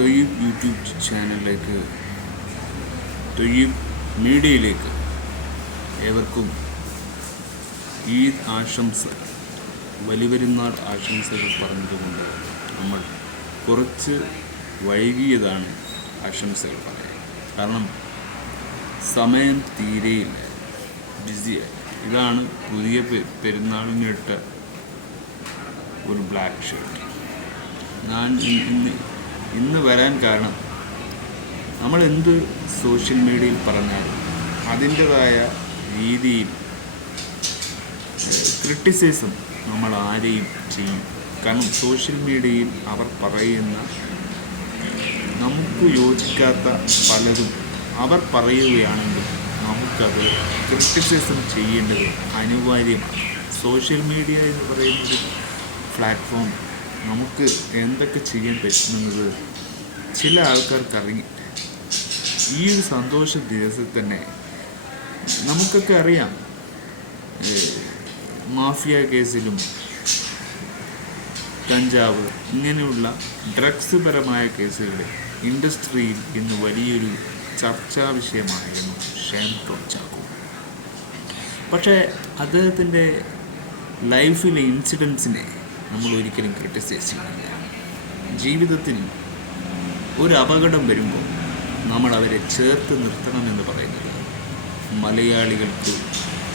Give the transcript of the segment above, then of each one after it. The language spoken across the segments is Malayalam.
തൊയ്യബ് യൂട്യൂബ് ചാനലിലേക്ക്, തൊയ്യബ് മീഡിയയിലേക്ക് ഏവർക്കും ഈദ് ആശംസ, വലിപെരുന്നാൾ ആശംസകൾ പറഞ്ഞുകൊണ്ട് നമ്മൾ കുറച്ച് വൈകിയതാണ് ആശംസകൾ പറയാൻ. കാരണം സമയം തീരെയില്ല, ബിസിയായി. ഇതാണ് പുതിയ പെരുന്നാളിനിട്ട ഒരു ബ്ലാക്ക് ഷർട്ട്. ഞാൻ ഇന്ന് വരാൻ കാരണം, നമ്മൾ എന്ത് സോഷ്യൽ മീഡിയയിൽ പറഞ്ഞാലും അതിൻ്റെതായ രീതിയിൽ ക്രിട്ടിസിസം നമ്മൾ ആരെയും ചെയ്യും. കാരണം സോഷ്യൽ മീഡിയയിൽ അവർ പറയുന്ന നമുക്ക് യോജിക്കാത്ത പലതും അവർ പറയുകയാണെങ്കിൽ നമുക്കത് ക്രിട്ടിസിസം ചെയ്യേണ്ടത് അനിവാര്യമാണ്. സോഷ്യൽ മീഡിയ എന്ന് പറയുന്നൊരു പ്ലാറ്റ്ഫോം നമുക്ക് എന്തൊക്കെ ചെയ്യാൻ പറ്റുന്നത് ചില ആൾക്കാർക്ക് അറിയില്ല. ഈ ഒരു സന്തോഷ ദിവസത്തിൽ തന്നെ നമുക്കൊക്കെ അറിയാം, മാഫിയ കേസിലും കഞ്ചാവ് ഇങ്ങനെയുള്ള ഡ്രഗ്സ് പരമായ കേസുകളിൽ ഇൻഡസ്ട്രിയിൽ ഇന്ന് വലിയൊരു ചർച്ചാ വിഷയമായിരുന്നു ഷൈൻ ടോം ചാക്കോ. പക്ഷേ അദ്ദേഹത്തിൻ്റെ ലൈഫിലെ ഇൻസിഡൻസിനെ നമ്മൾ ഒരിക്കലും ക്രിട്ടിസൈസ് ചെയ്യുന്നില്ല. ജീവിതത്തിൽ ഒരു അപകടം വരുമ്പോൾ നമ്മൾ അവരെ ചേർത്ത് നിർത്തണമെന്ന് പറയുന്നത് മലയാളികൾക്ക്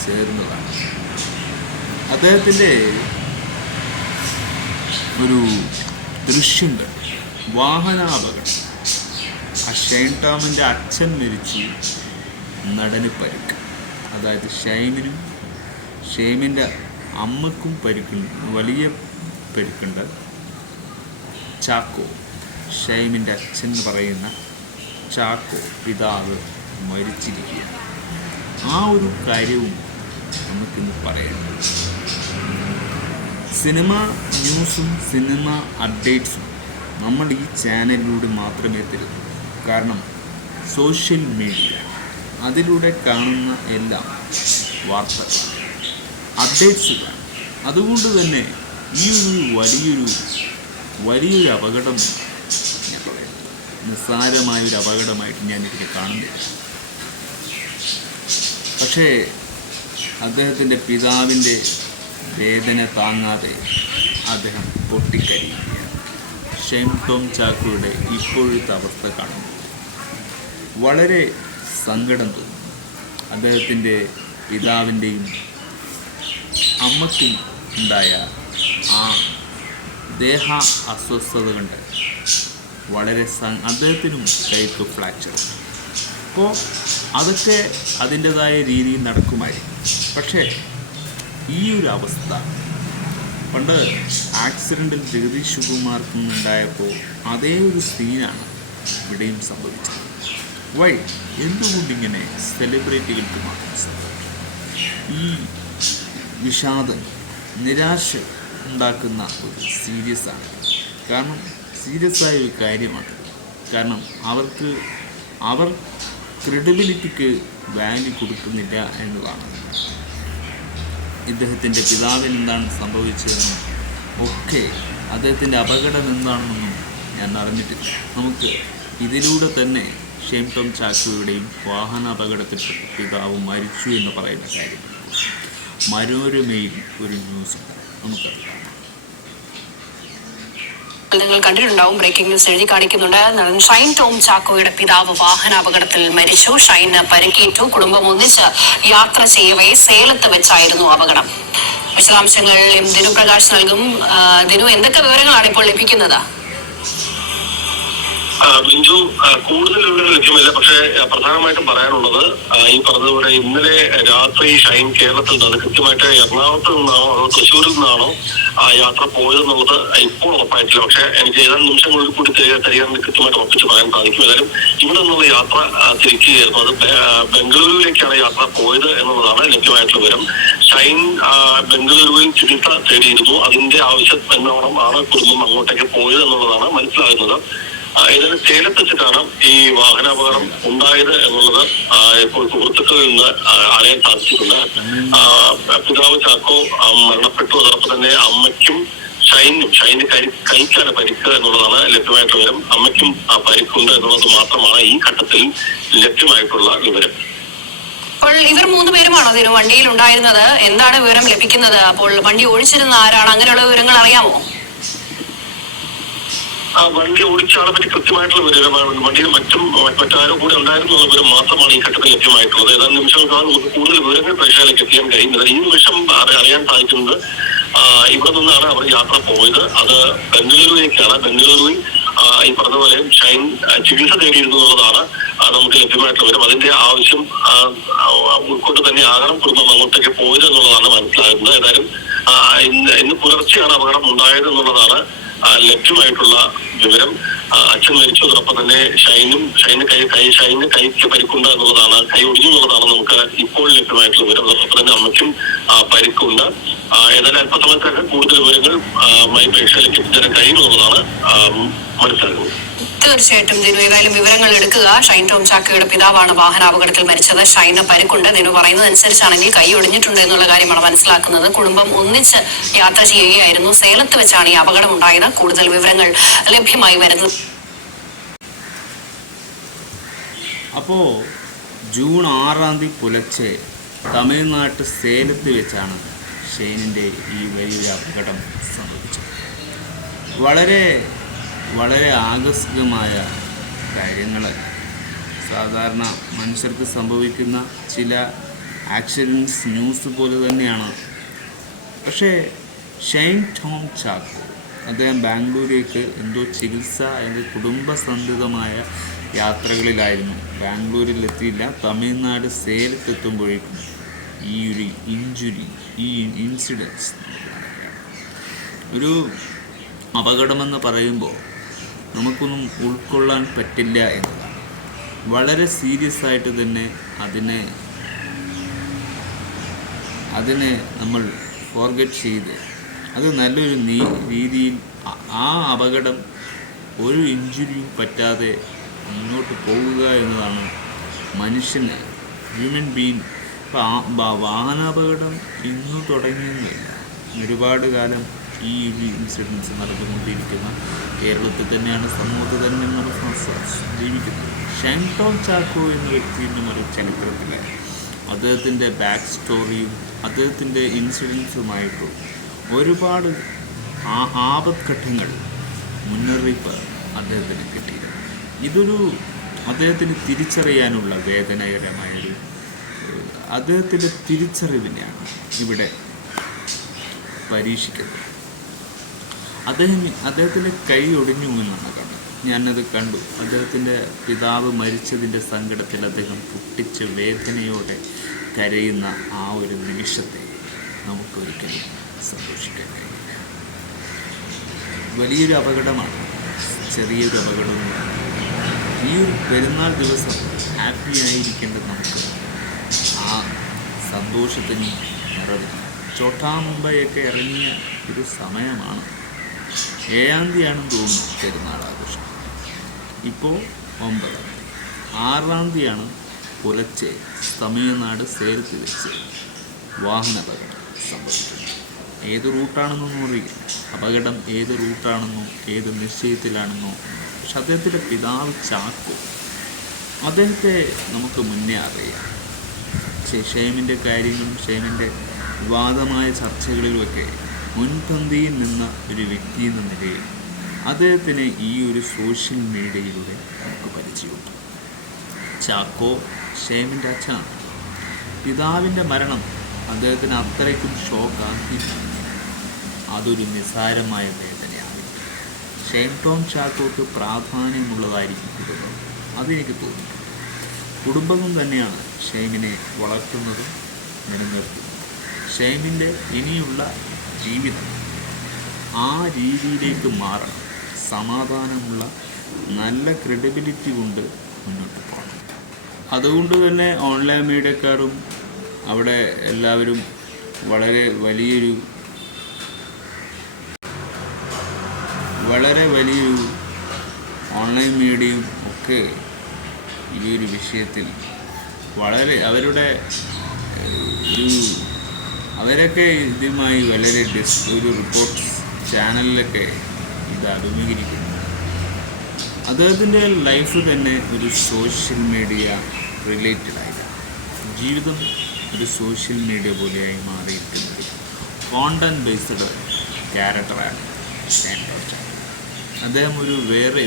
ചേർന്നതാണ്. അദ്ദേഹത്തിൻ്റെ ഒരു ദൃശ്യമുണ്ട്, വാഹനാപകടം. ആ ഷൈൻ ടോമിൻ്റെ അച്ഛൻ മരിച്ചു, നടന് പരിക്ക്. അതായത് ഷൈനിനും ഷൈമിൻ്റെ അമ്മക്കും വലിയ പരിക്കുണ്ട്. ചാക്കോ, ഷൈമിൻ്റെ അച്ഛൻ പറയുന്ന ചാക്കോ പിതാവ് മരിച്ചിരിക്കുകയാണ്. ആ ഒരു കാര്യവും നമുക്കിന്ന് പറയാനുണ്ട്. സിനിമ ന്യൂസും സിനിമ അപ്ഡേറ്റ്സും നമ്മൾ ഈ ചാനലിലൂടെ മാത്രമേ തരുന്നു. കാരണം സോഷ്യൽ മീഡിയ അതിലൂടെ കാണുന്ന എല്ലാം വാർത്തകളാണ്, അപ്ഡേറ്റ്സുകളാണ്. അതുകൊണ്ട് തന്നെ ഈ ഒരു വലിയൊരു അപകടം ഞാൻ പറയുന്നത് നിസ്സാരമായൊരു അപകടമായിട്ട് ഞാനിതിനെ കാണുന്നില്ല. പക്ഷേ അദ്ദേഹത്തിൻ്റെ പിതാവിൻ്റെ വേദന താങ്ങാതെ അദ്ദേഹം പൊട്ടിക്കരിയുകയാണ്. ഷൈൻ ടോം ചാക്കോയുടെ ഇപ്പോഴത്തെ അവസ്ഥ കാണുമ്പോൾ വളരെ സങ്കടം തോന്നും. അദ്ദേഹത്തിൻ്റെ പിതാവിൻ്റെയും അമ്മയ്ക്കും ഉണ്ടായ ആ ദേഹ അസ്വസ്ഥത കണ്ട് വളരെ അദ്ദേഹത്തിനും കൈക്ക് ഫ്രാക്ചർ. അപ്പോൾ അതൊക്കെ അതിൻ്റെതായ രീതിയിൽ നടക്കുമായിരിക്കും. പക്ഷേ ഈ ഒരു അവസ്ഥ പണ്ട് ആക്സിഡൻറ്റിൽ ജഗദീഷ് ശിവകുമാർക്കും ഉണ്ടായപ്പോൾ അതേ ഒരു സീനാണ് ഇവിടെയും സംഭവിച്ചത്. എന്തുകൊണ്ടിങ്ങനെ സെലിബ്രിറ്റികൾക്ക് മാത്രം സംഭവിക്കും? ഈ വിഷാദം, നിരാശ ഉണ്ടാക്കുന്ന ഒരു സീരിയസാണ്. കാരണം സീരിയസായ ഒരു കാര്യമാണ്. കാരണം അവർ ക്രെഡിബിലിറ്റിക്ക് വാല്യൂ കൊടുക്കുന്നില്ല എന്നതാണ്. ഇദ്ദേഹത്തിൻ്റെ പിതാവിന് എന്താണ് സംഭവിച്ചതെന്നും ഒക്കെ അദ്ദേഹത്തിൻ്റെ അപകടം എന്താണെന്നൊന്നും ഞാൻ അറിഞ്ഞിട്ടില്ല. നമുക്ക് ഇതിലൂടെ തന്നെ ഷൈൻ ടോം ചാക്കോയുടെയും വാഹന അപകടത്തിൽപ്പെട്ട പിതാവ് മരിച്ചു എന്ന് പറയുന്ന കാര്യം മനോരമയിൽ ഒരു ന്യൂസ് നമുക്കറിയാം. നിങ്ങൾ കണ്ടിട്ടുണ്ടാവും, ബ്രേക്കിംഗ് ന്യൂസ് എഴുതി കാണിക്കുന്നുണ്ട്. ഷൈൻ ടോം ചാക്കോയുടെ പിതാവ് വാഹനാപകടത്തിൽ മരിച്ചു. ഷൈന് പരിക്കേറ്റു. കുടുംബം ഒന്നിച്ച് യാത്ര ചെയ്യവേ സേലത്ത് വെച്ചായിരുന്നു അപകടം. വിശദാംശങ്ങൾ ദിനു പ്രകാശ് നൽകും. ദിനു, എന്തൊക്കെ വിവരങ്ങളാണ് ഇപ്പോൾ ലഭിക്കുന്നത്? ബിഞ്ചു, കൂടുതൽ വിവരങ്ങൾ ലഭ്യമല്ല. പക്ഷേ പ്രധാനമായിട്ടും പറയാനുള്ളത്, ഈ പറഞ്ഞതുപോലെ ഇന്നലെ രാത്രി ഷൈൻ കേരളത്തിൽ നിന്ന്, കൃത്യമായിട്ട് എറണാകുളത്ത് നിന്നാണോ അതോ തൃശ്ശൂരിൽ നിന്നാണോ ആ യാത്ര പോയതെന്നുള്ളത് ഇപ്പോൾ ഉറപ്പായിട്ടില്ല. പക്ഷെ എനിക്ക് ഏതാനും നിമിഷങ്ങളിൽ കൂടി തരികയാൻ കൃത്യമായിട്ട് ഉറപ്പിച്ച് പറയാൻ സാധിക്കും. ഏതായാലും ഇവിടെ നിന്നുള്ള യാത്ര തിരിക്കുകയായിരുന്നു. അത് ബംഗളൂരുവിലേക്കാണ് യാത്ര പോയത് എന്നുള്ളതാണ് ലഭ്യമായിട്ടുള്ള വിവരം. ഷൈൻ ബംഗളൂരുവിൽ ചികിത്സ തേടിയിരുന്നു. അതിന്റെ ആവശ്യം എന്നോണം ആണ് കുടുംബം അങ്ങോട്ടേക്ക് പോയത് എന്നുള്ളതാണ് മനസ്സിലാകുന്നത്. ഏതായാലും സേലത്ത് വെച്ചിട്ടാണ് ഈ വാഹനാപകടം ഉണ്ടായത് എന്നുള്ളത് ഇപ്പോൾ സുഹൃത്തുക്കളിൽ നിന്ന് അറിയാൻ സാധിച്ചിട്ടുണ്ട്. പിതാവ് ചാക്കോ മരണപ്പെട്ടു. അതോടൊപ്പം തന്നെ അമ്മയ്ക്കും ഷൈൻ ഷൈന് കൈക്കാണ് പരിക്ക് എന്നുള്ളതാണ് ലഭ്യമായിട്ടുള്ള വിവരം. അമ്മയ്ക്കും ആ പരിക്കുണ്ട് എന്നുള്ളത് മാത്രമാണ് ഈ ഘട്ടത്തിൽ ലഭ്യമായിട്ടുള്ള വിവരം. അപ്പോൾ ഇവർ 3 പേരുമാണോ അതിന് വണ്ടിയിൽ ഉണ്ടായിരുന്നത്? എന്താണ് വിവരം ലഭിക്കുന്നത്? അപ്പോൾ വണ്ടി ഓടിച്ചിരുന്ന ആരാണ്? അങ്ങനെയുള്ള വിവരങ്ങൾ അറിയാമോ? ആ വണ്ടി ഓടിച്ച ആളെ പറ്റി കൃത്യമായിട്ടുള്ള വിവരം, വണ്ടിയിൽ മറ്റാരോ കൂടെ ഉണ്ടായിരുന്നു എന്ന വിവരം മാത്രമാണ് ഈ ഘട്ടത്തിൽ ലഭ്യമായിട്ടുള്ളത്. ഏതാനും നിമിഷങ്ങൾക്കാണ് നമുക്ക് കൂടുതൽ വിവരങ്ങൾ പ്രേക്ഷകരിലേക്ക് എത്തിയാൻ കഴിയുന്നത്. ഈ നിമിഷം അറിയാൻ സാധിക്കുന്നത് ഇവിടെ നിന്നാണ് അവർ യാത്ര പോയത്. അത് ബംഗളൂരുവിലേക്കാണ്. ബംഗളൂരുവിൽ ഈ പറഞ്ഞ പോലെ ഷൈൻ ചികിത്സ തേടിയിരുന്നു എന്നുള്ളതാണ് നമുക്ക് ലഭ്യമായിട്ടുള്ള വിവരം. അതിന്റെ ആവശ്യം ഉൾക്കൊണ്ട് തന്നെ ആകണം കുടുംബം അങ്ങോട്ടേക്ക് പോയത് എന്നുള്ളതാണ് മനസ്സിലാകുന്നത്. ഏതായാലും ഇന്ന് പുലർച്ചെയാണ് അപകടം ഉണ്ടായത് എന്നുള്ളതാണ് ലഭ്യമായിട്ടുള്ള വിവരം. അച്ഛൻ മരിച്ചതോടൊപ്പം തന്നെ ഷൈന് കൈക്ക് പരിക്കുണ്ട് എന്നുള്ളതാണ്, കൈ ഒടിഞ്ഞു എന്നുള്ളതാണ് നമുക്ക് ഇപ്പോൾ ലഭ്യമായിട്ടുള്ള വിവരം. അതോടൊപ്പം തന്നെ അമ്മയ്ക്കും പരിക്കുണ്ട്. ഏതായാലും അല്പസമയത്തൊക്കെ കൂടുതൽ വിവരങ്ങൾ പ്രേക്ഷകരിലേക്ക് എത്തിച്ചേരാൻ കഴിയുമെന്നുള്ളതാണ് മനസ്സിലാക്കുന്നത്. തീർച്ചയായിട്ടും ദിനു, ഏതായാലും വിവരങ്ങൾ എടുക്കുക. ഷൈൻ ടോം ചാക്കോയുടെ പിതാവാണ് വാഹനാപകടത്തിൽ മരിച്ചത്. ഷൈന് പരിക്കുണ്ട്. ദിനു പറയുന്നത് അനുസരിച്ചാണെങ്കിൽ കൈ ഒടിഞ്ഞിട്ടുണ്ട് എന്നുള്ള കാര്യമാണ് മനസ്സിലാക്കുന്നത്. കുടുംബം ഒന്നിച്ച് യാത്ര ചെയ്യുകയായിരുന്നു. സേലത്ത് വെച്ചാണ് ഈ അപകടം ഉണ്ടായത്. കൂടുതൽ വിവരങ്ങൾ ലഭ്യമായി വരുന്നത്. അപ്പോൾ ജൂൺ 6 പുലർച്ചെ തമിഴ്നാട്ട് സേലത്ത് വെച്ചാണ് ഷൈനിൻ്റെ ഈ വലിയൊരു അപകടം സംഭവിച്ചത്. വളരെ ആകസ്മികമായ കാര്യങ്ങൾ, സാധാരണ മനുഷ്യർക്ക് സംഭവിക്കുന്ന ചില ആക്സിഡൻസ് ന്യൂസ് പോലെ തന്നെയാണ്. പക്ഷേ ഷൈൻ ടോം ചാക്കോ അദ്ദേഹം ബാംഗ്ലൂരേക്ക് എന്തോ ചികിത്സ കുടുംബസന്ധിതമായ യാത്രകളിലായിരുന്നു. ബാംഗ്ലൂരിലെത്തിയില്ല, തമിഴ്നാട് സേലത്തെത്തുമ്പോഴേക്കും ഈ ഒരു ഇൻസിഡൻസ് ഒരു അപകടമെന്ന് പറയുമ്പോൾ നമുക്കൊന്നും ഉൾക്കൊള്ളാൻ പറ്റില്ല എന്നതാണ്. വളരെ സീരിയസ് ആയിട്ട് തന്നെ അതിനെ നമ്മൾ ഫോർഗറ്റ് ചെയ്ത് അത് നല്ലൊരു രീതിയിൽ ആ അപകടം ഒരു ഇഞ്ചുറിയും പറ്റാതെ മുന്നോട്ട് പോകുക എന്നതാണ് മനുഷ്യന്, ഹ്യൂമൻ ബീങ്. വാഹനാപകടം ഇന്ന് തുടങ്ങിയെന്നില്ല, ഒരുപാട് കാലം ഈ ഇൻസിഡൻസ് നടന്നുകൊണ്ടിരിക്കുന്ന കേരളത്തിൽ തന്നെയാണ്, സമൂഹത്തിൽ തന്നെ നമ്മൾ ജീവിക്കുന്നത്. ഷൈൻ ടോം ചാക്കോ എന്ന വ്യക്തിയുടെ ഒരു ചരിത്രത്തിൽ അദ്ദേഹത്തിൻ്റെ ബാക്ക് സ്റ്റോറിയും അദ്ദേഹത്തിൻ്റെ ഇൻസിഡൻസുമായിട്ടും ഒരുപാട് ആപത്ഘട്ടങ്ങൾ മുന്നറിയിപ്പ് അദ്ദേഹത്തിന് കിട്ടിയിരുന്നു. ഇതൊരു അദ്ദേഹത്തിന് തിരിച്ചറിയാനുള്ള വേദനകരമായൊരു അദ്ദേഹത്തിൻ്റെ തിരിച്ചറിവിനെയാണ് ഇവിടെ പരീക്ഷിക്കുന്നത്. അദ്ദേഹത്തിൻ്റെ കൈ ഒടിഞ്ഞു എന്നാണ് കണ്ടത്. ഞാനത് കണ്ടു. അദ്ദേഹത്തിൻ്റെ പിതാവ് മരിച്ചതിൻ്റെ സങ്കടത്തിൽ അദ്ദേഹം പൊട്ടിച്ച വേദനയോടെ കരയുന്ന ആ ഒരു നിമിഷത്തെ നമുക്കൊരിക്കലും സന്തോഷിക്കാൻ കഴിയില്ല. വലിയൊരു അപകടമാണ്, ചെറിയൊരു അപകടമൊന്നും. ഈ ഒരു പെരുന്നാൾ ദിവസം ഹാപ്പി ആയിരിക്കേണ്ടത് നമുക്ക് ആ സന്തോഷത്തിന് നിറവില്ല. ചോട്ടാ മുംബൈയൊക്കെ ഇറങ്ങിയ ഒരു സമയമാണ്. 7-ാം തീയതിയാണെന്ന് തോന്നുന്നു പെരുന്നാൾ ആഘോഷം. ഇപ്പോൾ 9-ാം തീയതി. 6-ാം തീയതിയാണ് പുലർച്ചെ തമിഴ്നാട് സേലത്ത് വെച്ച് വാഹനാപകടം സംഭവിക്കുന്നത്. ഏത് റൂട്ടാണെന്നൊന്നും അറിയില്ല, അപകടം ഏത് റൂട്ടാണെന്നോ ഏത് നിശ്ചയത്തിലാണെന്നോ. പക്ഷെ അദ്ദേഹത്തിൻ്റെ പിതാവ് ചാക്കോ, അദ്ദേഹത്തെ നമുക്ക് മുന്നേ അറിയാം. ഷൈമിൻ്റെ കാര്യങ്ങളും ഷൈമിൻ്റെ വിവാദമായ ചർച്ചകളിലുമൊക്കെ മുൻപന്തിയിൽ നിന്ന ഒരു വ്യക്തി എന്ന നിലയിൽ അദ്ദേഹത്തിന് ഈ ഒരു സോഷ്യൽ മീഡിയയിലൂടെ നമുക്ക് പരിചയമുണ്ട്. ചാക്കോ ഷൈമിൻ്റെ അച്ഛനാണ്. പിതാവിൻ്റെ മരണം അദ്ദേഹത്തിന് അത്രയ്ക്കും ഷോക്കാക്കിയിട്ടുണ്ട്. അതൊരു നിസ്സാരമായ വേദനയാവില്ല. ഷൈൻ ടോം ചാക്കോക്ക് പ്രാധാന്യമുള്ളതായിരിക്കും കുടുംബം, അതെനിക്ക് തോന്നുന്നു. കുടുംബം തന്നെയാണ് ഷൈമിനെ വളർത്തുന്നതും നിലനിർത്തുന്നതും. ഷൈമിൻ്റെ ഇനിയുള്ള ജീവിതം ആ രീതിയിലേക്ക് മാറണം. സമാധാനമുള്ള നല്ല ക്രെഡിബിലിറ്റി കൊണ്ട് മുന്നോട്ട് പോകണം. അതുകൊണ്ട് തന്നെ ഓൺലൈൻ മീഡിയക്കാരും അവിടെ എല്ലാവരും വളരെ വലിയൊരു ഓൺലൈൻ മീഡിയയും ഒക്കെ ഈ ഒരു വിഷയത്തിൽ വളരെ അവരൊക്കെ ഇതുമായി വളരെ ഒരു റിപ്പോർട്ട് ചാനലിലൊക്കെ ഇത് അഭിമുഖീകരിക്കുന്നു. അദ്ദേഹത്തിൻ്റെ ലൈഫ് തന്നെ ഒരു സോഷ്യൽ മീഡിയ റിലേറ്റഡ് ആയില്ല. ജീവിതം ഒരു സോഷ്യൽ മീഡിയ പോലെയായി മാറിയിരിക്കുന്നത് കോണ്ടന്റ് ബേസ്ഡ് ക്യാരക്ടറാണ് ഷൈൻ ടോം ചാക്കോ. അദ്ദേഹം ഒരു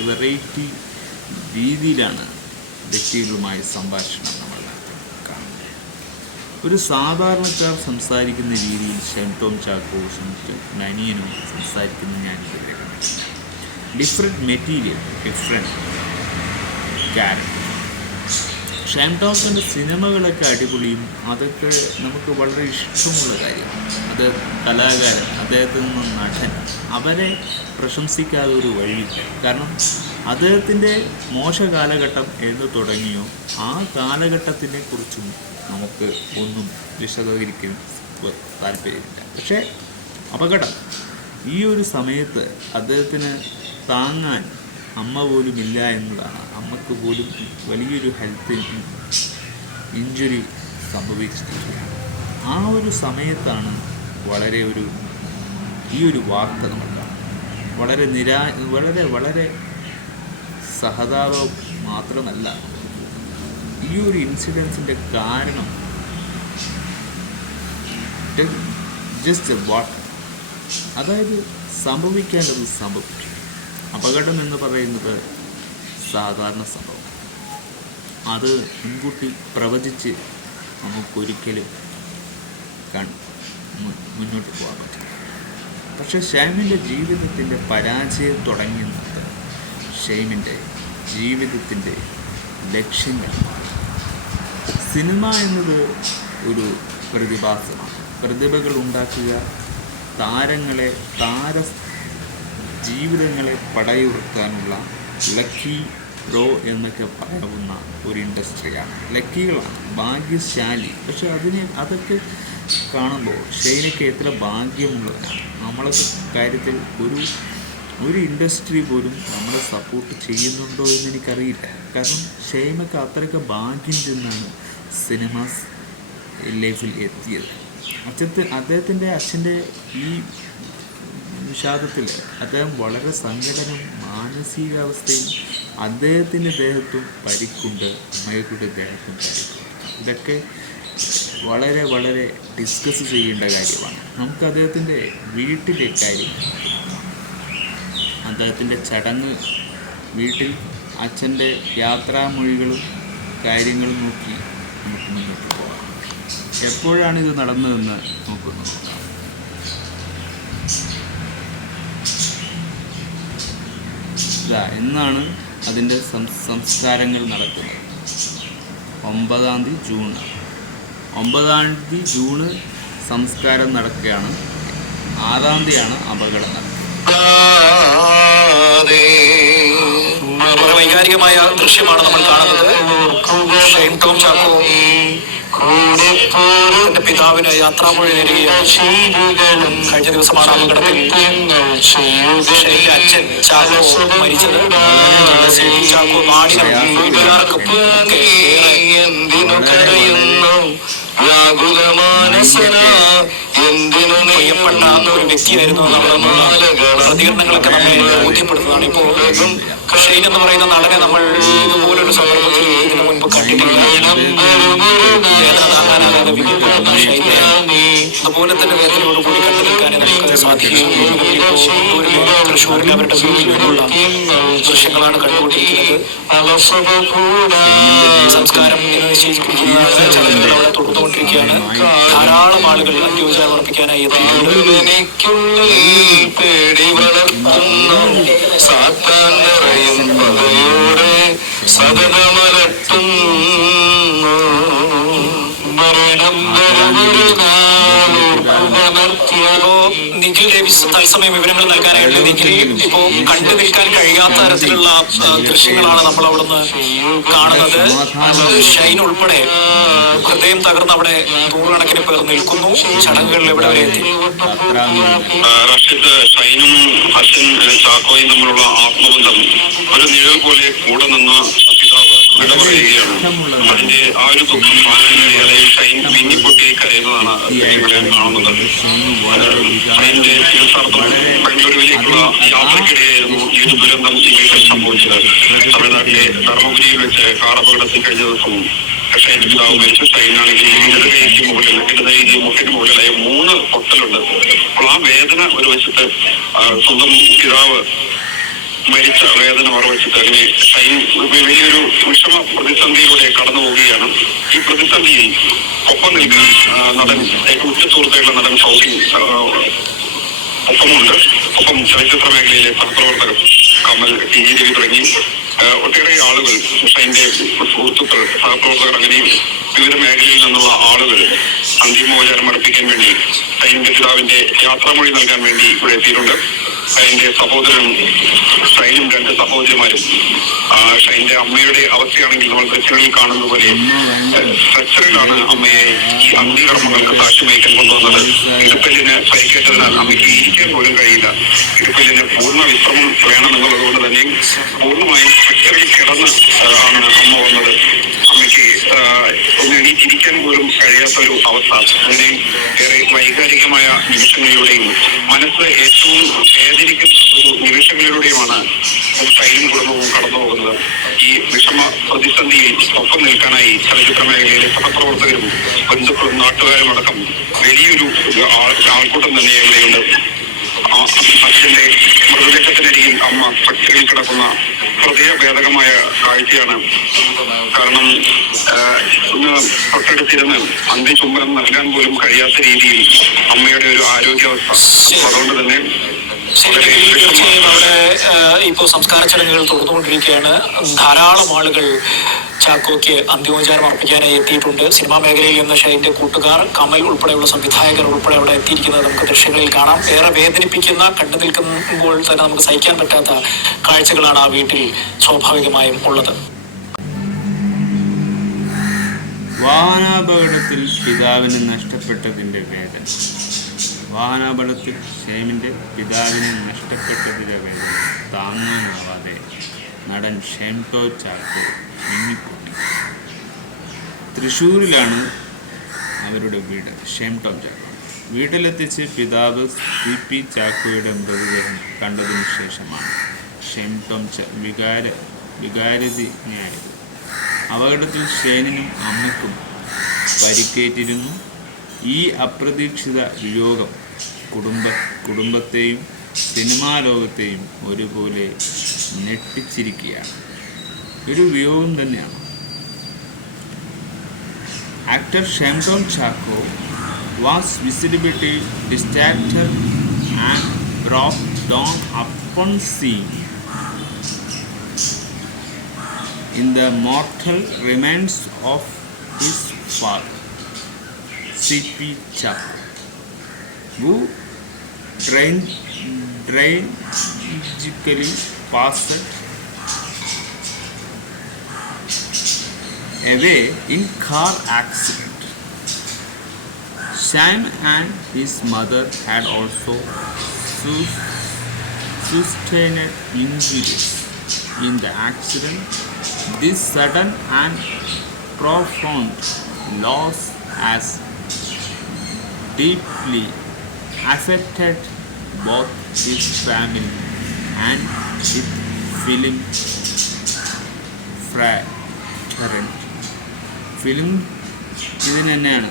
വെറൈറ്റി രീതിയിലാണ് വ്യക്തികളുമായി സംഭാഷണം നമ്മൾ കാണുന്നത്. ഒരു സാധാരണക്കാർ സംസാരിക്കുന്ന രീതിയിൽ ഷൈൻ ടോം ചാക്കോ നനിയനും സംസാരിക്കുന്നത് ഞാൻ ഇതുവരെ കണ്ടിട്ടില്ല. Different material, different character. Shine ടോമിൻ്റെ സിനിമകളൊക്കെ അടിപൊളിയും അതൊക്കെ നമുക്ക് വളരെ ഇഷ്ടമുള്ള കാര്യമാണ്. അത് കലാകാരൻ, അദ്ദേഹത്തിൽ നിന്ന് നടൻ, അവരെ പ്രശംസിക്കാതെ ഒരു വഴിയില്ല. കാരണം അദ്ദേഹത്തിൻ്റെ മോശ കാലഘട്ടം എന്ന് തുടങ്ങിയോ ആ കാലഘട്ടത്തിനെ കുറിച്ചും നമുക്ക് ഒന്നും വിശദീകരിക്കാൻ താല്പര്യമില്ല. പക്ഷേ അപകടം ഈ ഒരു സമയത്ത് അദ്ദേഹത്തിന് താങ്ങാൻ അമ്മ പോലും ഇല്ല എന്നതാണ്. അമ്മക്ക് പോലും വലിയൊരു ഹെൽത്ത് ഇഞ്ചുറി സംഭവിച്ചിരിക്കുകയാണ്. ആ ഒരു സമയത്താണ് ഈ ഒരു വാർത്ത നമ്മൾ കാണുന്നത്. വളരെ സഹതാപം മാത്രമല്ല, ഈ ഒരു ഇൻസിഡൻസിൻ്റെ കാരണം ജസ്റ്റ് വാട്ട്, അതായത് സംഭവിക്കേണ്ടത് സംഭവിച്ചു. അപകടം എന്ന് പറയുന്നത് സാധാരണ സംഭവം. അത് മുൻകൂട്ടി പ്രവചിച്ച് നമുക്കൊരിക്കലും മുന്നോട്ട് പോകാൻ പറ്റില്ല. പക്ഷേ ഷൈമിൻ്റെ ജീവിതത്തിൻ്റെ പരാജയം തുടങ്ങിയത് ഷൈമിൻ്റെ ജീവിതത്തിൻ്റെ ലക്ഷ്യങ്ങൾ. സിനിമ എന്നത് ഒരു പ്രതിഭാസമാണ്. പ്രതിഭകൾ ഉണ്ടാക്കുക, ജീവിതങ്ങളെ പടയുയർത്താനുള്ള ലക്കി ഡ്രോ എന്നൊക്കെ പറയാവുന്ന ഒരു ഇൻഡസ്ട്രിയാണ്. ലക്കികളാണ്, ഭാഗ്യശാലി. പക്ഷെ അതൊക്കെ കാണുമ്പോൾ ഷൈനൊക്കെ എത്ര ഭാഗ്യമുള്ളതാണ്. നമ്മളെ കാര്യത്തിൽ ഒരു ഇൻഡസ്ട്രി പോലും നമ്മളെ സപ്പോർട്ട് ചെയ്യുന്നുണ്ടോ എന്ന് എനിക്കറിയില്ല. കാരണം ഷൈനൊക്കെ അത്രയ്ക്ക് ഭാഗ്യം ചെന്നാണ് സിനിമാസ് ലൈഫിൽ എത്തിയത്. അദ്ദേഹത്തിൻ്റെ അച്ഛൻ്റെ ഈ വിഷാദത്തിൽ അദ്ദേഹം വളരെ സങ്കടനും മാനസികാവസ്ഥയും, അദ്ദേഹത്തിൻ്റെ ദേഹത്തും പരിക്കുണ്ട്, അമ്മയുടെ ദേഹത്തും പരിക്കുണ്ട്. ഇതൊക്കെ വളരെ ഡിസ്കസ് ചെയ്യേണ്ട കാര്യമാണ്. നമുക്ക് അദ്ദേഹത്തിൻ്റെ വീട്ടിലെ കാര്യം, അദ്ദേഹത്തിൻ്റെ ചടങ്ങ്, വീട്ടിൽ അച്ഛൻ്റെ യാത്രാമൊഴികളും കാര്യങ്ങളും നോക്കി നമുക്ക് മുന്നോട്ട് പോകാം. എപ്പോഴാണ് ഇത് നടന്നതെന്ന് നോക്കുന്നു. എന്നാണ് അതിൻ്റെ സംസ്കാരങ്ങൾ നടക്കുന്നത്. 9-ാം തീയതി ജൂൺ സംസ്കാരം നടക്കുകയാണ്. 6-ാം തീയതിയാണ് അപകടം നടക്കുന്നത്. വളരെ വൈകാരികമായ ദൃശ്യമാണ് നമ്മൾ കാണുന്നത്. ഷൈൻ ടോം ചാക്കോ തന്റെ പിതാവിന് യാത്രാമൊഴി നേരുകയാണ്. കഴിഞ്ഞ ദിവസമാണ് അപകടത്തിൽ ഷൈൻ്റെ അച്ഛൻ ചാക്കോ മരിച്ചത്. ചാക്കോ നാടിനും വീട്ടുകാർക്കും പ്രിയപ്പെട്ട ഒരു വ്യക്തിയായിരുന്നു എന്നുള്ള പ്രതികരണങ്ങളൊക്കെ നമ്മെ ബോധ്യപ്പെടുന്നതാണ്. ഇപ്പോൾ ഷൈൻ എന്ന് പറയുന്ന നടനെ നമ്മൾ ഇതുപോലൊരു സന്ദർഭത്തിൽ ഇതിനു മുൻപ് കണ്ടിട്ടില്ല. വേദന താങ്ങാനാകാതെ വിളിക്കുന്ന ഷൈനെ അതുപോലെ തന്നെ വേദനയോടുകൂടി കണ്ടുനിൽക്കാനേ നമുക്ക് സാധിക്കും. തൃശ്ശൂരിൽ അവരുടെ വീട്ടിൽ നിന്നുള്ള ദൃശ്യങ്ങളാണ് കണ്ടുകൊണ്ടിരിക്കുന്നത്. സംസ്കാരം നിശ്ചയിച്ചിരിക്കുന്ന ചടങ്ങുകൾ അവിടെ തുടർന്നുകൊണ്ടിരിക്കുകയാണ്. ധാരാളം ആളുകൾ അന്ത്യോപചാരം അർപ്പിക്കാനായി എത്തിയിട്ടുണ്ട്. നിഖിൽ ഡേവിസ് തത്സമയം വിവരങ്ങൾ നൽകാനായിട്ട് നിഖിൽ ഇപ്പോൾ കണ്ടു നിൽക്കാൻ കഴിയാത്ത തരത്തിലുള്ള ദൃശ്യങ്ങളാണ് നമ്മൾ അവിടുന്ന് കാണുന്നത്. ഷൈൻ ഉൾപ്പെടെ ഹൃദയം തകർന്ന് അവിടെ നൂറുകണക്കിന് പേർ നിൽക്കുന്നു. ചടങ്ങുകളിൽ ഇവിടെ വരെ എത്തി. റഷീദ്, ഷൈനും അച്ഛൻ ചാക്കോയും തമ്മിലുള്ള ആത്മബന്ധം ഒരു നിഴൽ പോലെ കൂടെ നിന്ന പിതാവ് വിട പറയുകയാണ്. അതിന്റെ ആ ഒരു ദുഃഖം പാലനയുടെ ഷൈൻ മിന്നിപ്പൊട്ടി കരയുന്നതാണ് ഇവിടെ കാണുന്നത്. ഷൈന്റെ തീർത്ഥാടനം ഭയങ്കര യാത്രക്കിടെയായിരുന്നു ഈ ഒരു ദുരന്തം ഈ വീട്ടിൽ സംഭവിച്ചത്. തമിഴ്നാട്ടിലെ ധർമ്മപുരിയിൽ വെച്ച് കാർ അപകടത്തിൽ കഴിഞ്ഞ ദിവസം ഷൈൻ്റെ പിതാവ് മരിച്ചു. ഷൈനാണെങ്കിൽ ഇടതുകൈക്ക് മുട്ടിന് മുകളിലായി 3 പൊട്ടലുണ്ട്. അപ്പോൾ ആ വേദന ഒരു വശത്ത്, സ്വന്തം പിതാവ് മരിച്ച വേദന മറുവശത്ത്, അങ്ങനെ ഷൈൻ വലിയൊരു വിഷമ പ്രതിസന്ധിയിലൂടെ കടന്നു പോവുകയാണ്. ഈ പ്രതിസന്ധിയിൽ ഒപ്പം നിൽക്കാൻ നടൻ, ഏറ്റവും ഉച്ച സുഹൃത്തുക്കളുടെ നടൻ ഷൗക്കിൻ ഒപ്പമുണ്ട്. ഒപ്പം ചലച്ചിത്ര മേഖലയിലെ സഹപ്രവർത്തകർ കമൽ, ടി ജി രവി തുടങ്ങി ഒട്ടേറെ ആളുകൾ, ഷൈൻ്റെ സുഹൃത്തുക്കൾ, സഹപ്രവർത്തകർ, അങ്ങനെ വിവിധ മേഖലയിൽ നിന്നുള്ള ആളുകൾ അന്തിമോപചാരം അർപ്പിക്കാൻ വേണ്ടി, ഷൈൻ്റെ പിതാവിന്റെ യാത്രാമൊഴി നൽകാൻ വേണ്ടി ഇവിടെ എത്തിയിട്ടുണ്ട്. ഷൈൻ്റെ സഹോദരനും ഷൈനും 2 സഹോദരിമാരും. ഷൈൻ്റെ അമ്മയുടെ അവസ്ഥയാണെങ്കിൽ നമ്മൾ ദൃശ്യങ്ങളിൽ കാണുന്ന പോലെ സ്ട്രെച്ചറിലാണ് അമ്മയെ ഈ അന്ത്യകർമ്മങ്ങൾക്ക് സാക്ഷി വഹിക്കാൻ കൊണ്ടുവന്നത്. ഇടുപ്പല്ലിന് പരിക്കേറ്റതിനാൽ അമ്മയ്ക്ക് ഇരിക്കാൻ പോലും കഴിയില്ല. ഇടുപ്പല്ലിന് പൂർണ്ണ വിശ്രമം വേണമെന്നുള്ളതുകൊണ്ട് തന്നെ പൂർണ്ണമായും സ്ട്രെച്ചറിൽ കിടന്ന് ആണ് അമ്മ വന്നത്. അമ്മയ്ക്ക് ഒന്ന് എണീറ്റിരിക്കാൻ പോലും കഴിയാത്തൊരു അവസ്ഥ. അങ്ങനെ ഏറെ വൈകാരികമായ നിമിഷങ്ങളിലൂടെയും മനസ്സ് ഏറ്റവും വേദനിക്കുന്ന ഒരു നിമിഷങ്ങളിലൂടെയുമാണ് ഷൈനും കുടുംബവും കടന്നു പോകുന്നത്. ഈ വിഷമ പ്രതിസന്ധിയിൽ ഒപ്പം നിൽക്കാനായി ചലച്ചിത്ര മേഖലയിലെ സഹപ്രവർത്തകരും ബന്ധുക്കളും നാട്ടുകാരും അടക്കം വലിയൊരു ആൾക്കൂട്ടം തന്നെ ഇവിടെയുണ്ട്. അച്ഛന്റെ മൃതദേഹത്തിനരികിൽ അമ്മ പട്ടികയിൽ കിടക്കുന്ന ഹൃദയഭേദകമായ കാഴ്ചയാണ്. കാരണം തൊട്ടടുത്തിരുന്ന് അന്ത്യചുംബനം നൽകാൻ പോലും കഴിയാത്ത രീതിയിൽ അമ്മയുടെ ഒരു ആരോഗ്യാവസ്ഥ. അതുകൊണ്ട് തന്നെ ഇവിടെ ഇപ്പോൾ സംസ്കാര ചടങ്ങുകൾ തുടർന്നുകൊണ്ടിരിക്കുകയാണ്. ധാരാളം ആളുകൾ ചാക്കോയ്ക്ക് അന്തിമോപചാരം അർപ്പിക്കാനായി എത്തിയിട്ടുണ്ട്. സിനിമാ മേഖലയിൽ നിന്ന് ഷൈൻ്റെ കൂട്ടുകാർ, കമൽ ഉൾപ്പെടെയുള്ള സംവിധായകർ ഉൾപ്പെടെ അവിടെ എത്തിയിരിക്കുന്നത് നമുക്ക് ദൃശ്യങ്ങളിൽ കാണാം. ഏറെ വേദനിപ്പിക്കുന്ന, കണ്ടു നിൽക്കുമ്പോൾ തന്നെ നമുക്ക് സഹിക്കാൻ പറ്റാത്ത കാഴ്ചകളാണ് ആ വീട്ടിൽ സ്വാഭാവികമായും ഉള്ളത്. വാഹനാപകടത്തിൽ പിതാവിന് നഷ്ടപ്പെട്ടതിൻ്റെ വേദന. വാഹനാപകടത്തിൽ ഷൈമിൻ്റെ പിതാവിനെ നഷ്ടപ്പെട്ടതിൻ്റെ വേദന താങ്ങാനാവാതെ നടൻ ഷൈൻ ടോം ചാക്കോ മിന്നിപ്പൊട്ടി. തൃശ്ശൂരിലാണ് അവരുടെ വീട്. ഷൈൻ ടോം ചാക്കോ വീട്ടിലെത്തിച്ച് പിതാവ് CP ചാക്കോയുടെ മൃതദേഹം കണ്ടതിനു ശേഷമാണ് ഷൈൻ ടോം വികാരതയായത്. അപകടത്തിൽ ഷൈനിനും അമ്മയ്ക്കും പരിക്കേറ്റിരുന്നു. ഈ അപ്രതീക്ഷിത വിയോഗം കുടുംബത്തെയും സിനിമാ ലോകത്തെയും ഒരുപോലെ ഞെട്ടിച്ചിരിക്കുകയാണ്. ഒരു വിയോഗം തന്നെയാണ്. Actor Shine Tom Chacko was visibly distracted and brought down upon seeing in the mortal remains of his father, CP Chacko, who tragically passed away in car accident. Shine and his mother had also sustained injuries in the accident. This sudden and profound loss has deeply affected both his family and his film fraternity. Film ഇതിന് തന്നെയാണ്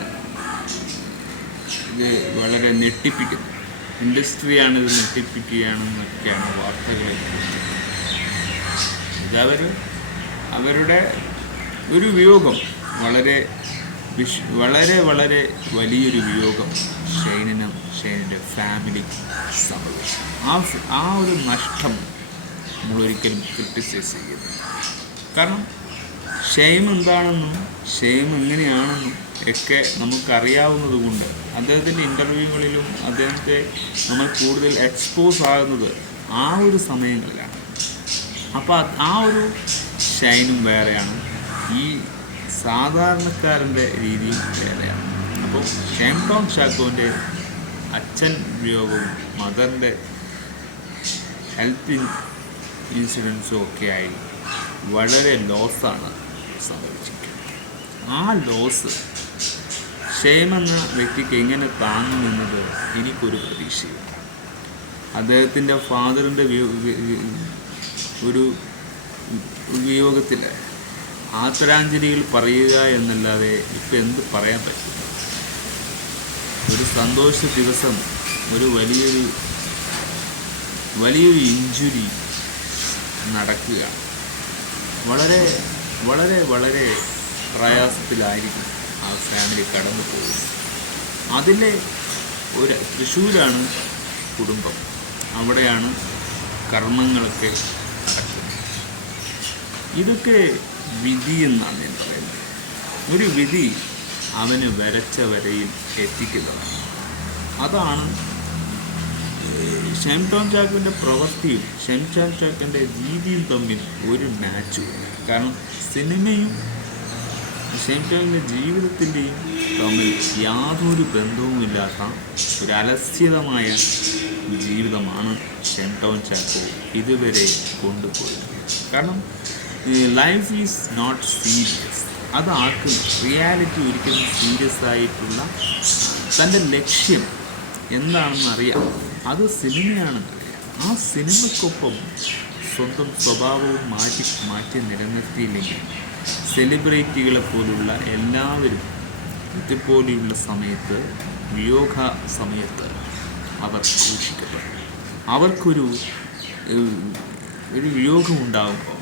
ഇത് വളരെ ഞെട്ടിപ്പിക്കുന്നത്. ഇൻഡസ്ട്രിയാണ് ഇത് ഞെട്ടിപ്പിക്കുകയാണെന്നൊക്കെയാണ് വാർത്തകൾ. അവരുടെ ഒരു വിയോഗം, വളരെ വളരെ വലിയൊരു വിയോഗം ഷൈനിനും ഷൈനിൻ്റെ ഫാമിലിക്ക് സംഭവിച്ചു. ആ ഒരു നഷ്ടം നമ്മളൊരിക്കലും ക്രിട്ടിസൈസ് ചെയ്യുന്നു. കാരണം ഷൈം എന്താണെന്നും ഷൈം എങ്ങനെയാണെന്നും ഒക്കെ നമുക്കറിയാവുന്നത് കൊണ്ട് അദ്ദേഹത്തിൻ്റെ ഇൻ്റർവ്യൂകളിലും അദ്ദേഹത്തെ നമ്മൾ കൂടുതൽ എക്സ്പോസ് ആകുന്നത് ആ ഒരു സമയങ്ങളിലാണ്. അപ്പോൾ ആ ഒരു ഷൈനും വേറെയാണ്, ഈ സാധാരണക്കാരൻ്റെ രീതിയും വേറെയാണ്. അപ്പോൾ ഷൈൻ ടോം ചാക്കോൻ്റെ അച്ഛൻ വിയോഗവും മദറിൻ്റെ ഹെൽത്ത് ഇൻഷുറൻസും ഒക്കെയായി വളരെ ലോസാണ് സംഭവിച്ചിരിക്കുന്നത്. ആ ലോസ് ഷൈൻ എന്ന വ്യക്തിക്ക് എങ്ങനെ താങ്ങുമെന്നത് എനിക്കൊരു പ്രതീക്ഷയില്ല. അദ്ദേഹത്തിൻ്റെ ഫാദറിൻ്റെ ഒരു വിയോഗത്തിൽ ആദരാഞ്ജലികൾ പറയുക എന്നല്ലാതെ ഇപ്പം എന്ത് പറയാൻ പറ്റും? ഒരു സന്തോഷ ദിവസം ഒരു വലിയൊരു ഇഞ്ചുറി നടക്കുക, വളരെ വളരെ വളരെ പ്രയാസത്തിലായിരിക്കും ആ ഫാമിലി കടന്നു പോകുന്നത്. അതിലെ തൃശ്ശൂരാണ് കുടുംബം, അവിടെയാണ് കർമ്മങ്ങളൊക്കെ നടക്കുന്നത്. ഇതൊക്കെ വിധി എന്നാണ് ഞാൻ പറയുന്നത്. ഒരു വിധി അവന് വരച്ച വരയിൽ എത്തിക്കുന്നതാണ്. അതാണ് ഷൈൻ ടോം ചാക്കോയുടെ പ്രവൃത്തിയും ഷൈൻ ടോം ചാക്കോയുടെ രീതിയും തമ്മിൽ ഒരു മാച്ചുമില്ല. കാരണം സിനിമയും ഷൈൻ ടോമിൻ്റെ ജീവിതത്തിൻ്റെയും തമ്മിൽ യാതൊരു ബന്ധവുമില്ലാത്ത ഒരു അലസ്യതമായ ജീവിതമാണ് ഷൈൻ ടോം ചാക്കോ ഇതുവരെ കൊണ്ടുപോയത്. കാരണം ലൈഫ് ഈസ് നോട്ട് സീരിയസ്. അത് ആർക്കും റിയാലിറ്റി ഒരിക്കലും സീരിയസ് ആയിട്ടുള്ള തൻ്റെ ലക്ഷ്യം എന്താണെന്ന് അറിയാം. അത് സിനിമയാണെന്നറിയാം. ആ സിനിമയ്ക്കൊപ്പം സ്വന്തം സ്വഭാവവും മാറ്റി നിലനിർത്തിയില്ലെങ്കിൽ സെലിബ്രിറ്റികളെ പോലുള്ള എല്ലാവരും ഇതുപോലെയുള്ള സമയത്ത്, വിയോഗ സമയത്ത് അവർ സൂക്ഷിക്കപ്പെടും. അവർക്കൊരു വിയോഗം ഉണ്ടാകുമ്പോൾ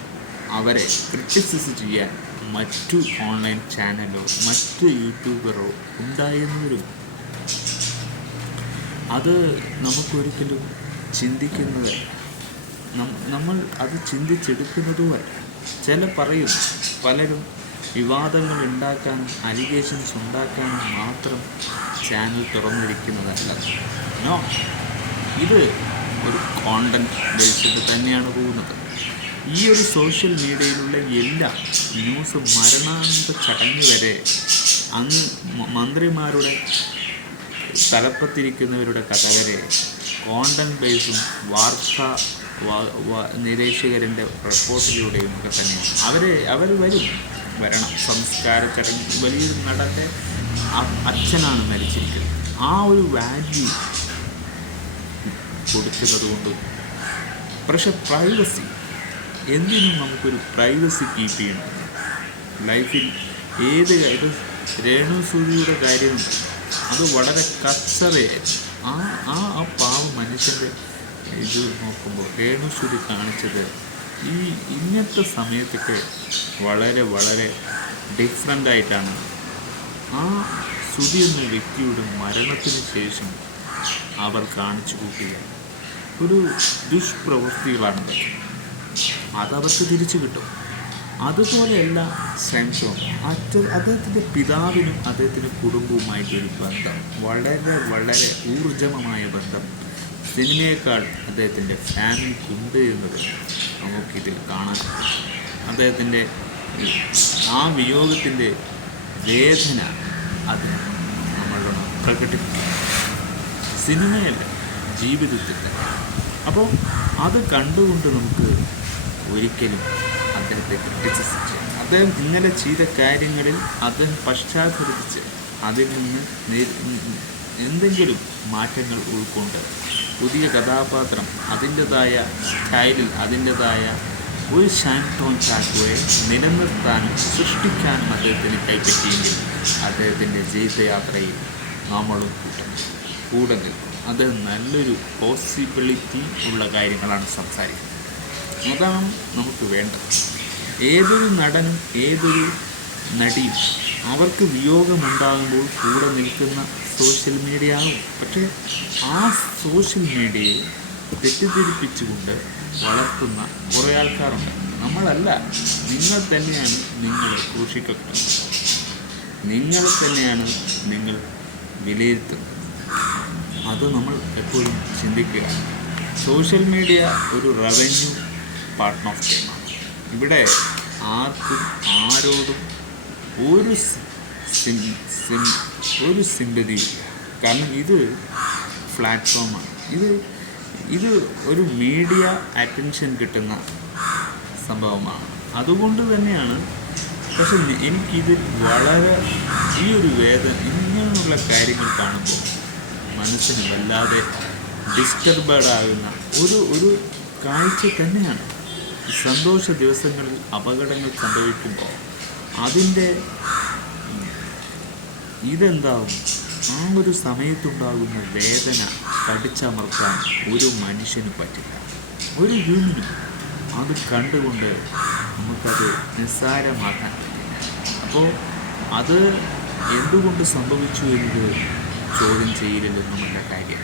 അവരെ ക്രിറ്റിസൈസ് ചെയ്യാൻ മറ്റു ഓൺലൈൻ ചാനലോ മറ്റു യൂട്യൂബറോ ഉണ്ടായെന്ന് വരും. അത് നമുക്കൊരിക്കലും ചിന്തിക്കുന്നതല്ല, നമ്മൾ അത് ചിന്തിച്ചെടുക്കുന്നതുമല്ല. പലരും വിവാദങ്ങൾ ഉണ്ടാക്കാനും അലിഗേഷൻസ് ഉണ്ടാക്കാനും മാത്രം ചാനൽ തുറന്നിരിക്കുന്നതല്ല. നോ, ഇത് ഒരു കോണ്ടന്റ് ബേസ്ഡ് തന്നെയാണ് പോകുന്നത്. ഈ ഒരു സോഷ്യൽ മീഡിയയിലുള്ള എല്ലാ ന്യൂസ്, മരണാന്ത ചടങ്ങ് വരെ അന്ന് മന്ത്രിമാരുടെ തലപ്പത്തിരിക്കുന്നവരുടെ കഥ വരെ കോണ്ടന്റ് ബേസും വാർത്താ നിരീക്ഷകരുടെ റിപ്പോർട്ടിലൂടെയും ഒക്കെ തന്നെയാണ്. അവർ വരണം. സംസ്കാര ചടങ്ങ് വലിയൊരു നടൻ്റെ അച്ഛനാണ് മരിച്ചിരിക്കുന്നത്. ആ ഒരു വാല്യൂ കൊടുക്കുന്നത് കൊണ്ട്. പക്ഷെ പ്രൈവസി, എന്തിനും നമുക്കൊരു പ്രൈവസി കീപ്പ് ചെയ്യണം ലൈഫിൽ. ഇത് രേണു സുധിയുടെ കാര്യം അത് വളരെ കച്ചറയായിരുന്നു. ആ പാവ മനുഷ്യൻ്റെ ഇത് നോക്കുമ്പോൾ രേണു സുധി കാണിച്ചത് ഇന്നത്തെ സമയത്തൊക്കെ വളരെ വളരെ ഡിഫറൻ്റായിട്ടാണ്. ആ സുധി എന്ന വ്യക്തിയുടെ മരണത്തിന് ശേഷം അവർ കാണിച്ചു കൂട്ടിയ ഒരു ദുഷ്പ്രവൃത്തികളാണത്. അതവർക്ക് തിരിച്ചു കിട്ടും. അതുപോലെയല്ല ഷൈൻ ടോം. അദ്ദേഹത്തിൻ്റെ പിതാവിനും അദ്ദേഹത്തിൻ്റെ കുടുംബവുമായിട്ടൊരു ബന്ധം, വളരെ വളരെ ഊർജ്ജമമായ ബന്ധം സിനിമയേക്കാൾ അദ്ദേഹത്തിൻ്റെ ഫാമിലിക്കുണ്ട് എന്നത് നമുക്കിതിൽ കാണാൻ. അദ്ദേഹത്തിൻ്റെ ആ വിയോഗത്തിൻ്റെ വേദന അത് നമ്മളോട് പ്രകടിപ്പിക്കും. സിനിമയല്ല, ജീവിതത്തിൽ. അപ്പോൾ അത് കണ്ടുകൊണ്ട് നമുക്ക് ഒരിക്കലും അദ്ദേഹത്തെ ക്രിറ്റിസൈസ് ചെയ്യാം. അദ്ദേഹം ഇന്നലെ ചെയ്ത കാര്യങ്ങളിൽ അദ്ദേഹം പശ്ചാത്തലപ്പിച്ച് അതിൽ നിന്ന് എന്തെങ്കിലും മാറ്റങ്ങൾ ഉൾക്കൊണ്ട് പുതിയ കഥാപാത്രം അതിൻ്റെതായ സ്റ്റൈലിൽ അതിൻ്റെതായ ഒരു ഷൈൻ ടോം ചാക്കോയെ നിലനിർത്താനും സൃഷ്ടിക്കാനും അദ്ദേഹത്തിന് കൈപ്പറ്റിയെങ്കിൽ അദ്ദേഹത്തിൻ്റെ ജീവിതയാത്രയിൽ നമ്മളും കൂടെ നിൽക്കും. അദ്ദേഹം നല്ലൊരു പോസിബിലിറ്റി ഉള്ള കാര്യങ്ങളാണ് സംസാരിക്കുന്നത്. അതാണ് നമുക്ക് വേണ്ടത്. ഏതൊരു നടനും ഏതൊരു നടിയും അവർക്ക് വിയോഗമുണ്ടാകുമ്പോൾ കൂടെ നിൽക്കുന്ന സോഷ്യൽ മീഡിയ ആകും. പക്ഷേ ആ സോഷ്യൽ മീഡിയയെ തെറ്റിദ്ധരിപ്പിച്ചുകൊണ്ട് വളർത്തുന്ന കുറേ ആൾക്കാരുണ്ട്. നമ്മളല്ല, നിങ്ങൾ തന്നെയാണ് നിങ്ങളെ സൂക്ഷിക്കുന്നത്, നിങ്ങൾ തന്നെയാണ് നിങ്ങൾ വിലയിരുത്തുന്നത്. അത് നമ്മൾ എപ്പോഴും ചിന്തിക്കുക. സോഷ്യൽ മീഡിയ ഒരു റവന്യൂ പാർട്ട് ഓഫ് ഗെയിമാണ്. ഇവിടെ ആർക്കും ആരോടും ഒരു സിമ്പതിയില്ല. കാരണം ഇത് പ്ലാറ്റ്ഫോമാണ്. ഇത് ഒരു മീഡിയ അറ്റൻഷൻ കിട്ടുന്ന സംഭവമാണ്. അതുകൊണ്ട് തന്നെയാണ്. പക്ഷെ എനിക്കിതിൽ വളരെ ഈ ഒരു വേദന, ഇങ്ങനെയുള്ള കാര്യങ്ങൾ കാണുമ്പോൾ മനസ്സിന് വല്ലാതെ ഡിസ്റ്റർബഡ് ആകുന്ന ഒരു കാഴ്ച തന്നെയാണ്. സന്തോഷ ദിവസങ്ങളിൽ അപകടങ്ങൾ സംഭവിക്കുമ്പോൾ അതിൻ്റെ ഇതെന്താവും, ആ ഒരു സമയത്തുണ്ടാകുന്ന വേദന കടിച്ചമർത്താൻ ഒരു മനുഷ്യന് പറ്റില്ല, ഒരു ഹ്യൂമനും. അത് കണ്ടുകൊണ്ട് നമുക്കത് നിസ്സാരമാക്കാൻ പറ്റില്ല. അപ്പോൾ അത് എന്തുകൊണ്ട് സംഭവിച്ചു എന്നത് ചോദ്യം ചെയ്യലല്ലോ നമ്മുടെ കാര്യം.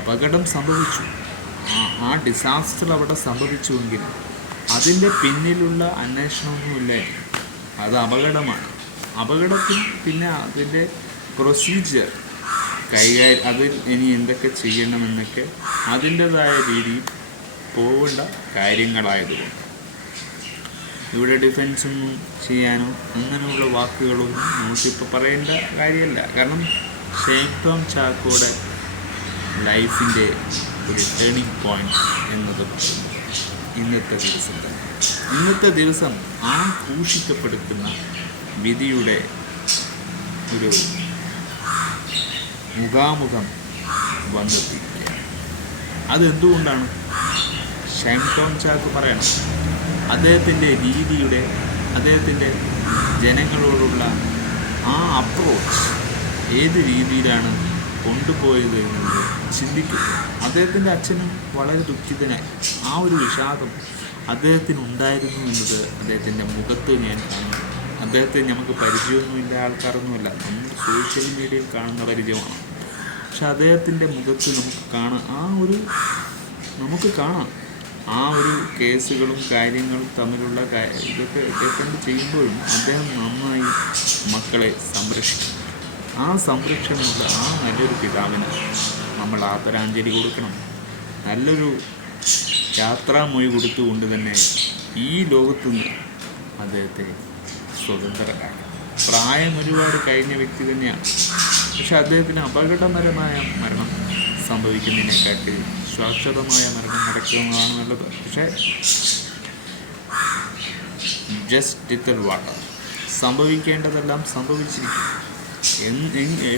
അപകടം സംഭവിച്ചു, ആ ഡിസാസ്റ്റർ അവിടെ സംഭവിച്ചുവെങ്കിൽ അതിൻ്റെ പിന്നിലുള്ള അന്വേഷണമൊന്നുമില്ല. അത് അപകടമാണ്. അപകടത്തിൽ പിന്നെ അതിൻ്റെ പ്രൊസീജിയർ അതിൽ ഇനി എന്തൊക്കെ ചെയ്യണമെന്നൊക്കെ അതിൻ്റെതായ രീതിയിൽ പോകേണ്ട കാര്യങ്ങളായതുകൊണ്ട് ഇവിടെ ഡിഫെൻസൊന്നും ചെയ്യാനോ അങ്ങനെയുള്ള വാക്കുകളൊന്നും നമുക്കിപ്പോൾ പറയേണ്ട കാര്യമല്ല. കാരണം ഷെയ്ൻ ടോം ചാക്കോയുടെ ലൈഫിൻ്റെ ഒരു ടേണിംഗ് പോയിന്റ് എന്നത് പറയുന്നത് ഇന്നത്തെ ദിവസം ആ ക്രൂശിക്കപ്പെടുത്തുന്ന വിധിയുടെ ഒരു മുഖാമുഖം വന്നെത്തിയിരിക്കുകയാണ്. അതെന്തുകൊണ്ടാണ്? ഷെയ്ൻ ടോം ചാക്കോ പറയണം, അദ്ദേഹത്തിൻ്റെ ജനങ്ങളോടുള്ള ആ അപ്രോച്ച് ഏത് രീതിയിലാണ് കൊണ്ടുപോയത് എന്നത് ചിന്തിക്കുന്നു. അദ്ദേഹത്തിൻ്റെ അച്ഛനും വളരെ ദുഃഖിതനായി. ആ ഒരു വിഷാദം അദ്ദേഹത്തിനുണ്ടായിരുന്നു എന്നത് അദ്ദേഹത്തിൻ്റെ മുഖത്ത് ഞാൻ കാണുന്നു. അദ്ദേഹത്തെ നമുക്ക് പരിചയമൊന്നുമില്ല, ആൾക്കാരൊന്നുമില്ല, നമ്മൾ സോഷ്യൽ മീഡിയയിൽ കാണുന്ന പരിചയമാണ്. പക്ഷെ അദ്ദേഹത്തിൻ്റെ മുഖത്ത് നമുക്ക് കാണാം ആ ഒരു കേസുകളും കാര്യങ്ങളും തമ്മിലുള്ള ഇതൊക്കെ ഡിഫെൻഡ് ചെയ്യുമ്പോഴും അദ്ദേഹം നന്നായി മക്കളെ സംരക്ഷിക്കും. ആ സംരക്ഷണമുള്ള ആ നല്ലൊരു പിതാവിന് നമ്മൾ ആദരാഞ്ജലി കൊടുക്കണം. നല്ലൊരു യാത്രാമൊഴി കൊടുത്തുകൊണ്ട് തന്നെ ഈ ലോകത്തുനിന്ന് അദ്ദേഹത്തെ സ്വതന്ത്രരാക്കി. പ്രായം ഒരുപാട് കഴിഞ്ഞ വ്യക്തി തന്നെയാണ്. പക്ഷെ അദ്ദേഹത്തിന് അപകടകരമായ മരണം സംഭവിക്കുന്നതിനെക്കാട്ടി ശാശ്വതമായ മരണം നടക്കുന്നതാണ് നല്ലത്. പക്ഷേ ജസ്റ്റ് ലിറ്റിൽ വാട്ടർ, സംഭവിക്കേണ്ടതെല്ലാം സംഭവിച്ചിരിക്കും.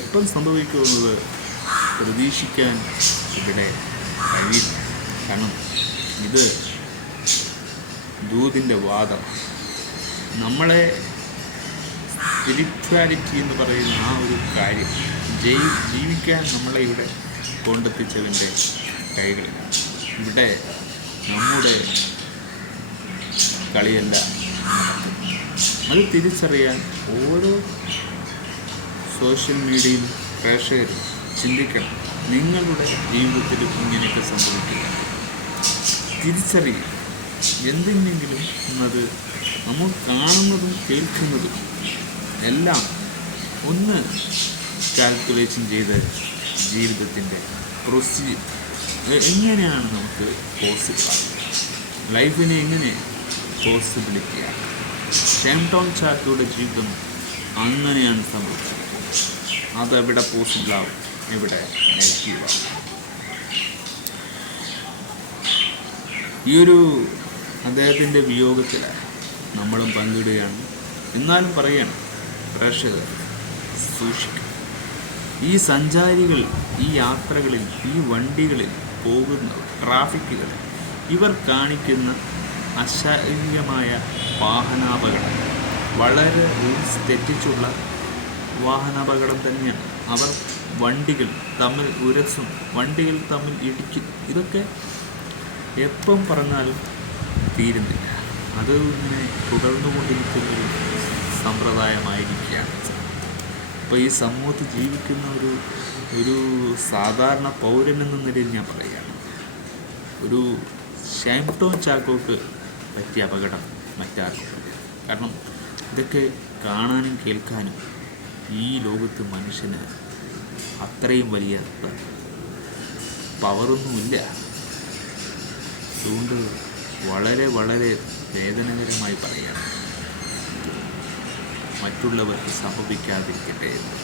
എപ്പം സംഭവിക്കുന്നത് പ്രതീക്ഷിക്കാൻ ഇവിടെ കഴിയില്ല. കാരണം ഇത് ദൂതിൻ്റെ വാദമാണ്. നമ്മളെ സ്പിരിച്വാലിറ്റി എന്ന് പറയുന്ന ആ ഒരു കാര്യം ജീവിക്കാൻ നമ്മളെ ഇവിടെ കൊണ്ടെത്തിച്ചതിൻ്റെ കൈകളിലാണ്. ഇവിടെ നമ്മുടെ കളിയല്ല അത് തിരിച്ചറിയാൻ ഓരോ സോഷ്യൽ മീഡിയയും പ്രേക്ഷകരും ചിന്തിക്കണം. നിങ്ങളുടെ ജീവിതത്തിൽ ഇങ്ങനെയൊക്കെ സംഭവിക്കില്ല, തിരിച്ചറിയുക. എന്തെങ്കിലും എന്നത് നമ്മൾ കാണുന്നതും കേൾക്കുന്നതും എല്ലാം ഒന്ന് കാൽക്കുലേഷൻ ചെയ്ത് ജീവിതത്തിൻ്റെ എങ്ങനെയാണ് നമുക്ക് പോസിബിളാകുക, ലൈഫിനെ എങ്ങനെ പോസിബിലിറ്റിയാണ്. ഷെയ്ൻ ടോം ചാക്കോയുടെ ജീവിതം അങ്ങനെയാണ് സംഭവിച്ചത്. അതെവിടെ പോസിബിളാവും, എവിടെ നെഗറ്റീവാകും. ഈ ഒരു അദ്ദേഹത്തിൻ്റെ വിയോഗത്തിൽ നമ്മളും പങ്കിടുകയാണ്. എന്നാലും പറയുകയാണ്, പ്രേക്ഷകർ സൂക്ഷിക്കും. ഈ സഞ്ചാരികൾ, ഈ യാത്രകളിൽ, ഈ വണ്ടികളിൽ പോകുന്നവർ, ട്രാഫിക്കുകൾ, ഇവർ കാണിക്കുന്ന അശാരീരികമായ വാഹനാപകടം വളരെ റൂൾസ് തെറ്റിച്ചുള്ള വാഹനാപകടം തന്നെയാണ്. അവർ വണ്ടികൾ തമ്മിൽ ഉരസും, വണ്ടികൾ തമ്മിൽ ഇടിക്കും. ഇതൊക്കെ എപ്പം പറഞ്ഞാലും തീരുന്നില്ല. അത് ഇങ്ങനെ തുടർന്നുകൊണ്ടിരിക്കുന്നൊരു സമ്പ്രദായമായിരിക്കുകയാണ്. അപ്പോൾ ഈ സമൂഹത്തിൽ ജീവിക്കുന്ന ഒരു സാധാരണ പൗരൻ എന്ന നിലയിൽ ഞാൻ പറയുകയാണ്, ഒരു ഷെയ്ൻ ടോം ചാക്കോക്ക് പറ്റിയ അപകടം മറ്റാർക്കും പറ്റില്ല. കാരണം ഇതൊക്കെ കാണാനും കേൾക്കാനും ഈ ലോകത്ത് മനുഷ്യന് അത്രയും വലിയ പവറൊന്നുമില്ല. അതുകൊണ്ട് വളരെ വളരെ വേദനകരമായി പറയുകയാണ്, മറ്റുള്ളവർക്ക് സംഭവിക്കാതിരിക്കട്ടെ എന്ന്.